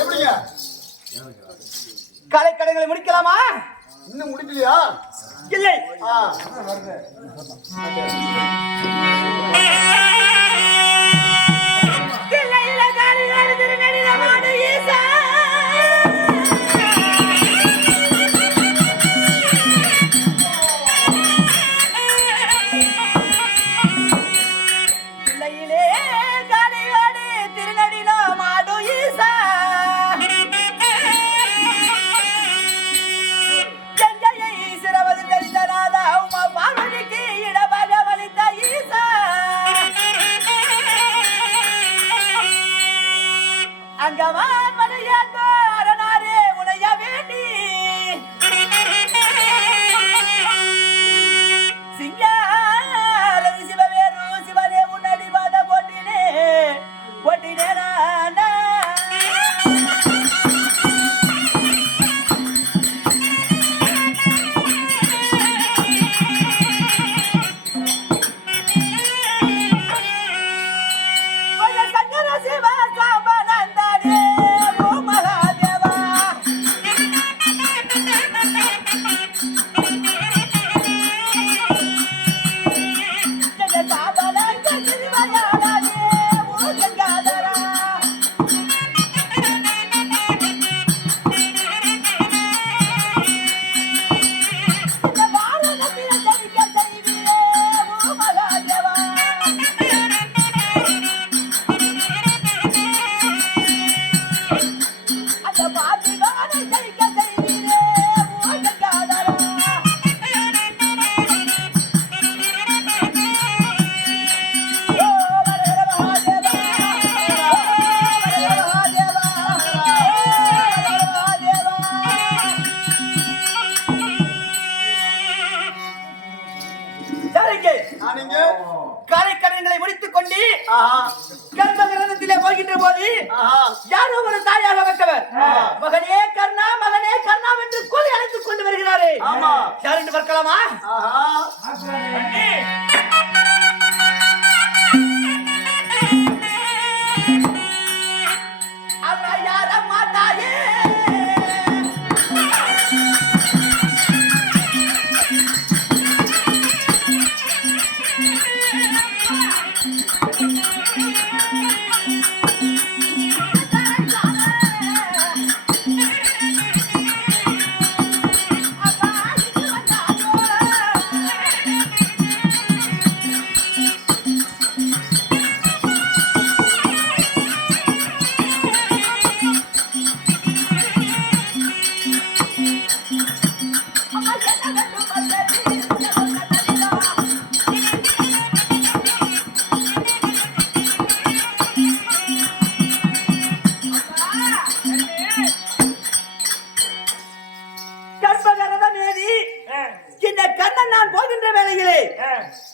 எப்படிங்க கலைக்கடைகளை முடிக்கலாமா? இன்னும் முடிக்கலையா? இல்லை. கலைக்கடன்களை முடித்துக் கொண்டு கர்ப்பகிரகத்திலே போகின்ற போது யாரோ ஒரு தாயாக வந்தவர் மகனே கர்ணா என்று கூறி அழைத்துக் கொண்டு வருகிறாரே. யார் என்று பார்க்கலாமா?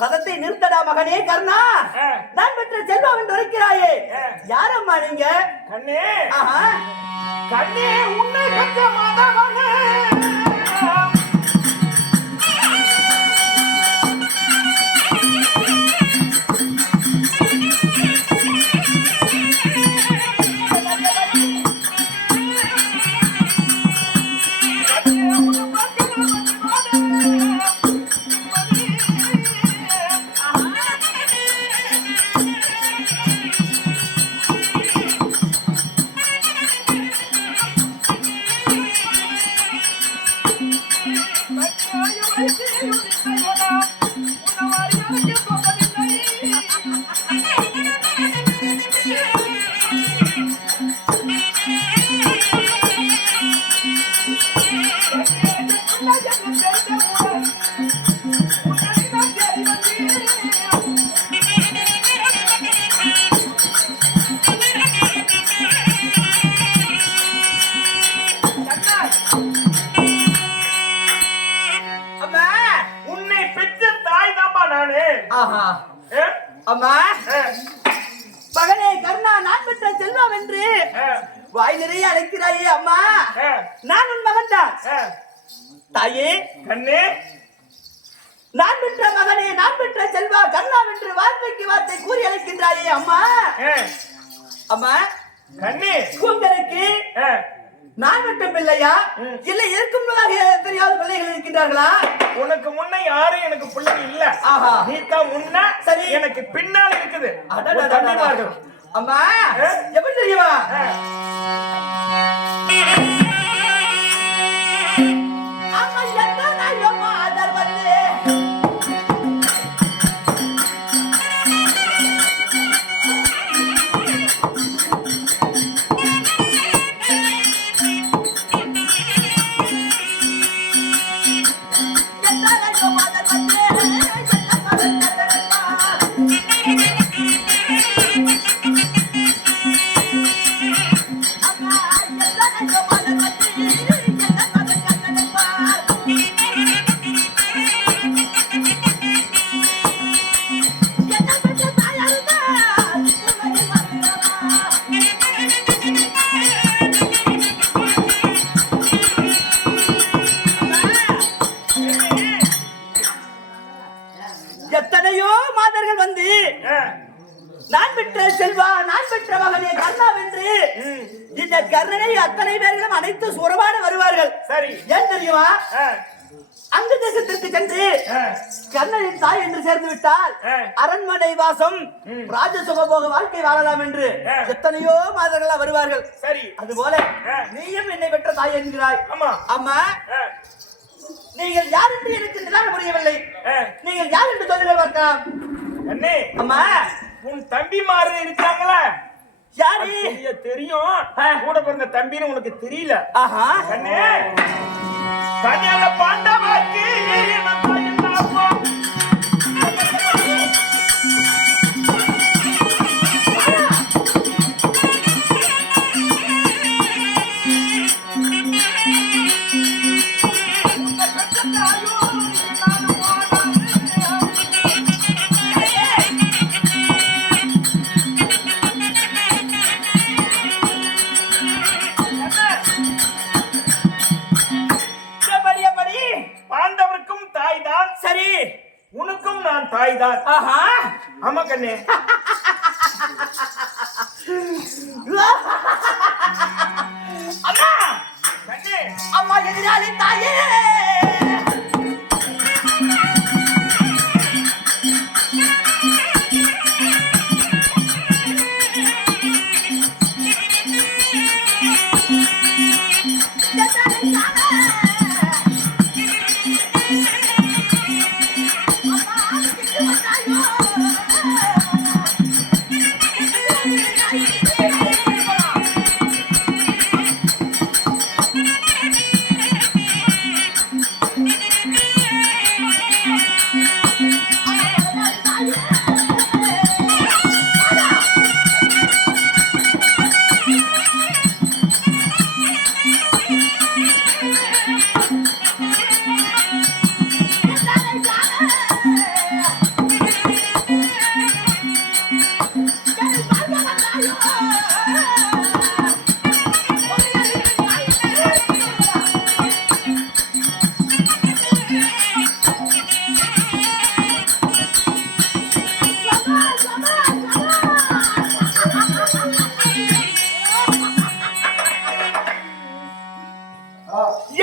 ரதத்தை நிறுத்தடா மகனே கர்ணா, நான் பெற்ற செல்வம் என்று இருக்கிறாயே, யாரம்மா நீங்க? கண்ணே கண்ணே உன்னை பெற்ற மாதவனே அம்மா மகனே கர்ணா, நான் பெற்ற செல்வம் என்று வாய் நிறைய அழைக்கிறாயே அம்மா, நான் உன் மகன் தான். தாயே கண்ணே, நான் பெற்ற மகனே, நான் பெற்ற செல்வா கர்ணா என்று வார்த்தைக்கு வார்த்தை இப்படி கூறி அழைக்கின்றாயே அம்மா. அம்மா கண்ணே, உங்களுக்கு நான் மட்டும் பிள்ளையா இல்ல இருக்கும்பதாக தெரியாத பிள்ளைகள் இருக்கின்றார்களா? உனக்கு முன்ன யாரும் எனக்கு பிள்ளைங்க இல்ல. நீ தான் முன்ன, சரி எனக்கு பின்னால் இருக்குது. அம்மா எப்படி தெரியுமா? அம்மா எத்தனையோ மாதர் வந்து எத்தனையோ மாதர்கள் வந்து நான் பெற்ற செல்வா, நான் பெற்ற மகனே கர்ணா வென்று இந்த கர்ணனை அத்தனை பேர்களும் அனைத்து சுரமான வருவார்கள். சரி, ஏன் தெரியுமா? அங்கு தேசத்திற்கு சென்று கர்ணனின் தாய் என்று சேர்ந்து விட்டால் அரண்மனை வாசம் ராஜசுகபோக வாழ்க்கை வாழலாம் என்று எத்தனையோ மாதர்களா வருவார்கள். சரி, அதுபோல நீயும் என்னை பெற்ற தாய் என்கிறாய். ஆமா அம்மா, நீங்கள் யார் என்று எனக்கு நிதானம் புரியவில்லை. நீங்கள் யார் என்று சொல்லுங்கள் பார்க்கலாம். அண்ணே, அம்மா உன் தம்பி மாறு இருக்காங்களா? யாரு? தெரியும், கூட பிறந்த தம்பின்னு உனக்கு தெரியல. ஆஹா, அண்ணே, கல்யாண பாண்டவாக்கு சரி, உனக்கும் நான் தாய் தான். ஆஹா, ஆமா கண்ணே. அம்மா கண்ணே, அம்மா எதிராளி தாயே.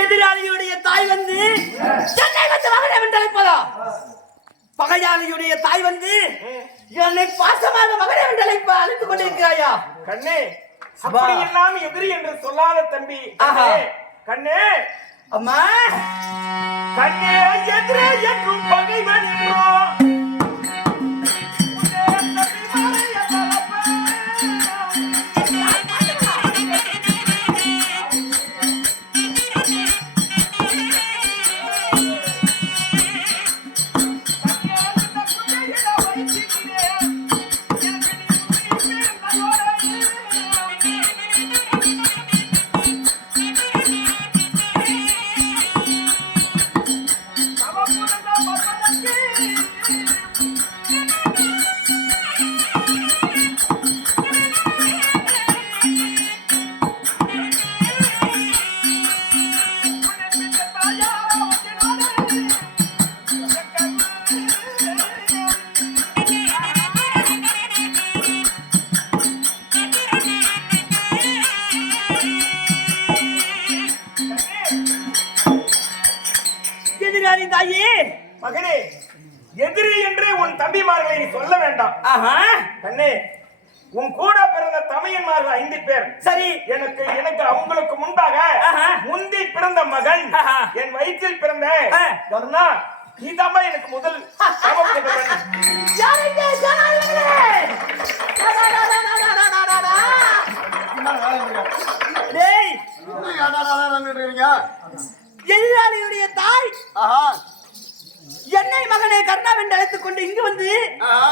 எதிராளியுடைய தாய் வந்து என்னை வந்து மகனை என்று அழைப்பதா? பகையாளியுடைய தாய் வந்து என்னை பாசமாக மகனை என்று அழைத்துக் கொண்டிருக்கிறாயா? கண்ணே, அப்படி எல்லாம் எதிரி என்று சொல்லாத தம்பி. கண்ணே, அம்மா கண்ணே, எதிரே என்றும் பகைவன் என்றோம். சொல்ல வேண்டாம். ஆஹா கண்ணே, உன் கூட பிறந்த தமையன்மார்கள் 5 பேர். சரி. எனக்கு அவங்களுக்கு முன்பாக முந்தி பிறந்த மகன், என் வயிற்றில் பிறந்த கருணா, நீதாம்மா எனக்கு முதல் சமப்புதல்வன். டேய், இருக்கீங்க? எதிராளியுடைய தாய் ஆஹா, என்னை மகனை கர்ணாவென்று அழைத்துக் கொண்டு இங்கு வந்து ஆஹா,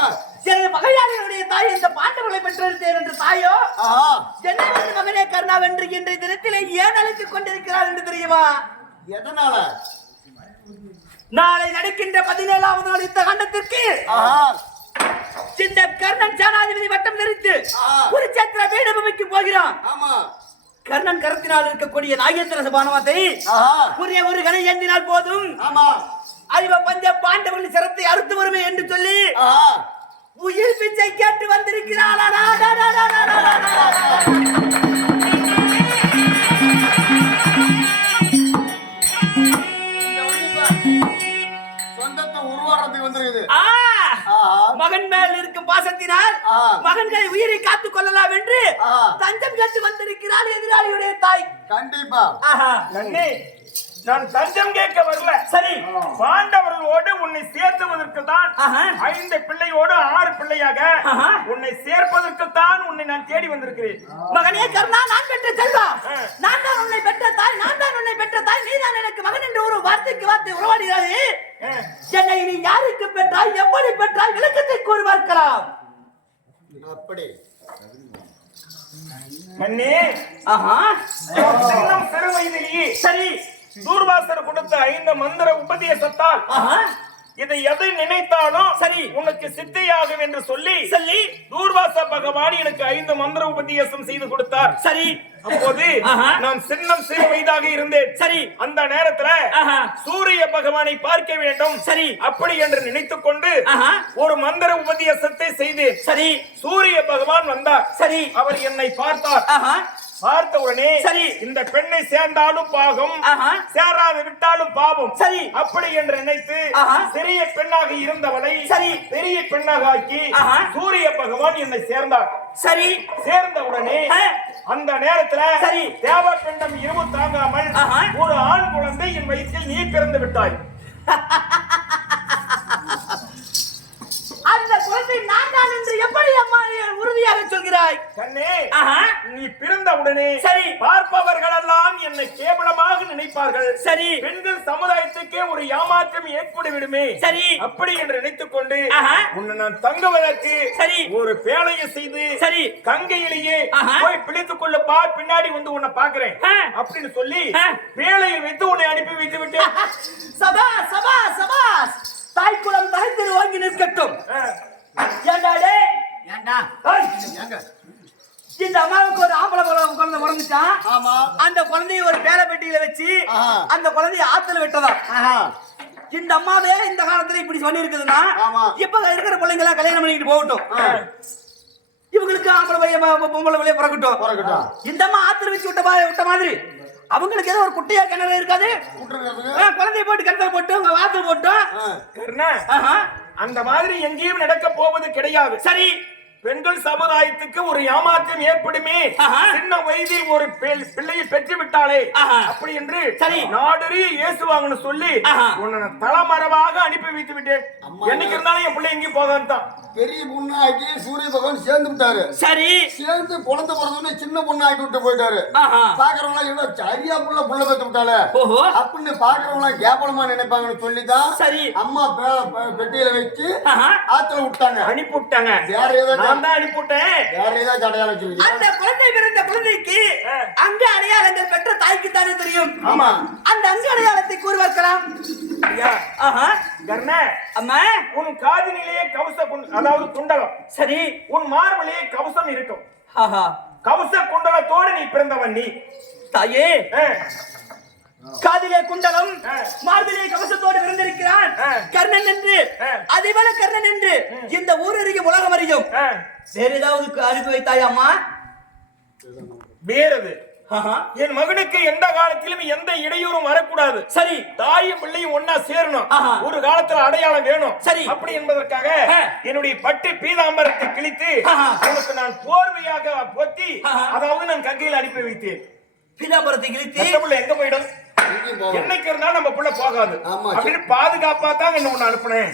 எனது மகையாளியுடைய தாய் இந்த பாண்டவர்களை பெற்றெடுத்தேன் என்று தாயோ ஆஹா. என்னை வந்து மகனே கர்ணாவென்று இன்றைய தினத்திலே ஏன் அழைத்துக் கொண்டிருக்கிறார் என்று தெரியுமா? எதனால? நாளை நடக்கின்ற 17வது நாள் யுத்த காண்டத்திற்கு ஆஹா, இந்த கர்ணன் சேனாதிபதி வட்டம் தெரித்து குருச்சேத்திர பீடபூமிக்கு போகிறான். ஆமா. கர்ணன் கரத்தினால் இருக்கக்கூடிய நாகேந்திர சபானவத்தை ஆஹா, புரிய ஒரு கணை ஏந்தினால் போதும், ஆமா. அறிவ பஞ்ச பாண்டவர்கள் சிரத்தை அறுத்து வருமே என்று சொல்லி ஆஹா, உயிர் பிச்சை கேட்டு வந்திருக்கிறாள். சொந்தத்தை உருவாடுறதுக்கு வந்திருக்குது. ஆஹா, ஆஹா, மகன் மேல் இருக்கும் பாசத்தினால் மகன்களை உயிரை காத்துக் கொள்ளலாம் என்று தஞ்சம் கேட்டு வந்திருக்கிறாள் எதிராளியுடைய தாய். கண்டிப்பா. ஆஹா, கண்ணே, நான் தஞ்சம் கேட்க வரல. சரி. பாண்டவர்களோடு உன்னை சேர்த்துவதற்கு தான் ஆஹா. 5 பிள்ளையோடு 6 பிள்ளையாக ஆஹா. உன்னை சேர்ப்பதற்கு தான் உன்னை நான் தேடி வந்திருக்கிறேன். மகனே கர்ணா, நான் பெற்ற செல்வம், நான் தான் உன்னை பெற்ற தாய், நான் தான் உன்னை பெற்ற தாய், நீ தான் எனக்கு மகன் என்று ஒரு வார்த்தைக்கு வார்த்தை உருவாடுகிறாயே. என்னை நீ யாருக்கு பெற்றாய், எப்படி பெற்றாய், விளக்கத்தை கூறி பார்க்கலாம். அப்படி கண்ணே, ஆஹா, சின்னம் சிறு வயதிலேயே சரி. தூர்வாசர் கொடுத்த 5 மந்திர உபதேசத்தால் ஆஹா, இதை எதை நினைத்தாலும் சரி உனக்கு சித்தியாகும் என்று சொல்லி சொல்லி தூர்வாச பகவான் எனக்கு 5 மந்திர உபதேசம் செய்து கொடுத்தார். சரி. அப்போது நான் சின்னம் சிறு வயதாக இருந்தேன். சரி. அந்த நேரத்துல சூரிய பகவானை பார்க்க வேண்டும், சரி, அப்படி என்று நினைத்துக் கொண்டு ஒரு மந்திர உபதேசத்தை செய்தேன். சரி. சூரிய பகவான் வந்தார். சரி. அவர் என்னை பார்த்தார். பார்த்த உடனே சரி, இந்த பெண்ணை சேர்ந்தாலும் பாகம், சேராது விட்டாலும் பாவம், சரி, அப்படி என்று நினைத்து சிறிய பெண்ணாக இருந்தவளை சரி பெரிய பெண்ணாக ஆக்கி சூரிய பகவான் என்னை சேர்ந்தார். சரி. சேர்ந்த உடனே அந்த நேரத்துல சரி தேவ பெண்டம் இருவு தாங்காமல் ஒரு ஆண் குழந்தை என் வயிற்றில் நீ பிறந்து விட்டாய். அந்த குழந்தை நான் தான் என்று எப்படி அம்மா உறுதியாக சொல்கிறாய்? கண்ணே, நீ பிறந்த உடனே சரி பார்ப்பவர்கள் எல்லாம் என்னை கேவலமாக நினைப்பார்கள். சரி. பெண்கள் சமுதாயத்துக்கே ஒரு ஏமாற்றம் ஏற்படுவிடுமே. சரி. அப்படி என்று நினைத்துக் கொண்டு உன்னை நான் தங்குவதற்கு சரி ஒரு பேழையை செய்து சரி கங்கையிலேயே போய் பிடித்துக் கொள்ளப்பா, பின்னாடி வந்து உன்னை பாக்குறேன் அப்படின்னு சொல்லி பேழையில் வைத்து உன்னை அனுப்பி வைத்து விட்டேன். சபா சபா சபா தாய்க்குளம் தகைத்திரு வாங்கி நிற்கட்டும். ஏண்டாடே, ஏண்டா ஏங்க இந்த அம்மாவுக்கு ஒரு ஆம்பளை குழந்தை பிறந்துச்சான். ஆமா. அந்த குழந்தைய ஒரு பேர பெட்டியில வச்சு அந்த குழந்தைய ஆத்துல விட்டதா. இந்த அம்மாவே இந்த காலத்துல இப்படி சொல்லி இருக்குதுன்னா இப்ப இருக்கிற பிள்ளைங்க எல்லாம் கல்யாணம் பண்ணிக்கிட்டு போகட்டும், இவங்களுக்கு ஆம்பளை பையன் பொம்பளை பிள்ளைய பிறக்கட்டும். இந்த அம்மா ஆத்துல வச்சு விட்ட மாதிரி அவங்களுக்கு ஏதோ ஒரு குட்டியா கிணறு இருக்காது, குழந்தைய போட்டு கிணத்துல போட்டு உங்க வாத்துல போட்டோம். அந்த மாதிரி எங்கேயும் நடக்க போவது கிடையாது. சரி. பெண்கள் சமுதாயத்துக்கு ஒரு ஏமாற்றம் ஏற்படுமே, சின்ன வயதில் ஒரு பிள்ளையை பெற்று விட்டாலே அப்படி என்று நாடறிய இயேசுவாங்கன்னு சொல்லி உன்னை தலைமறைவாக அனுப்பி வைத்து விட்டேன். என்னைக்கு இருந்தாலும் என் பிள்ளை எங்கேயும் போதான். பெரிய பொண்ணாக்கி சூரிய பகவான் சேர்ந்து விட்டாரு. சரி. சேர்ந்து குழந்தை பிறந்தோடனே சின்ன பொண்ணாக்கி விட்டு போயிட்டாரு. பாக்குறவங்க எல்லாம் சரியா புள்ள பெற்று விட்டாலே அப்படின்னு பாக்குறவங்க கேவலமா நினைப்பாங்கன்னு சொல்லிதான் சரி அம்மா பெட்டியில வச்சு ஆத்துல விட்டாங்க, அனுப்பி விட்டாங்க. வேற ஏதாவது அனுப்பிவிட்டேன், வேற ஏதாவது அடையாளம் வச்சிருக்கீங்க? அந்த குழந்தை பிறந்த குழந்தைக்கு அங்க அடையாளங்கள் பெற்ற தாய்க்கு தானே தெரியும். ஆமா. அந்த அங்க அடையாளத்தை கூறி வைக்கலாம். அம்மா, உன் காதினிலேயே கவச அதாவது குண்டலம், சரி, உன் மார்பிலேயே கவசம் இருக்கும். கவச குண்டலத்தோடு நீ பிறந்தவன் நீ. தாயே, காதிலே குண்டலம் மார்பிலே கவசத்தோடு பிறந்திருக்கிறான் கர்ணன் என்று, அதேபோல கர்ணன் என்று இந்த ஊர் அறியும் உலகம் அறியும். வேற ஏதாவது அனுப்பி வைத்தாயா அம்மா? வேறது என் மகனுக்கு எந்த காலத்திலும் எந்த இடையூறும் வரக்கூடாது. சரி. தாயும் பிள்ளையும் ஒன்னா சேரணும். ஒரு காலத்துல அடையாளம் வேணும். சரி. அப்படி என்பதற்காக என்னுடைய பட்டு பீதாம்பரத்தை கிழித்து உனக்கு நான் போர்வையாக பொத்தி, அதாவது நான் கங்கையில் அனுப்பி வைத்தேன். பீதாம்பரத்தை கிழித்து எங்க போயிடும்? என்னைக்கு இருந்தாலும் நம்ம புள்ள போகாது அப்படின்னு பாதுகாப்பா தான் என்ன ஒண்ணு அனுப்புனேன்.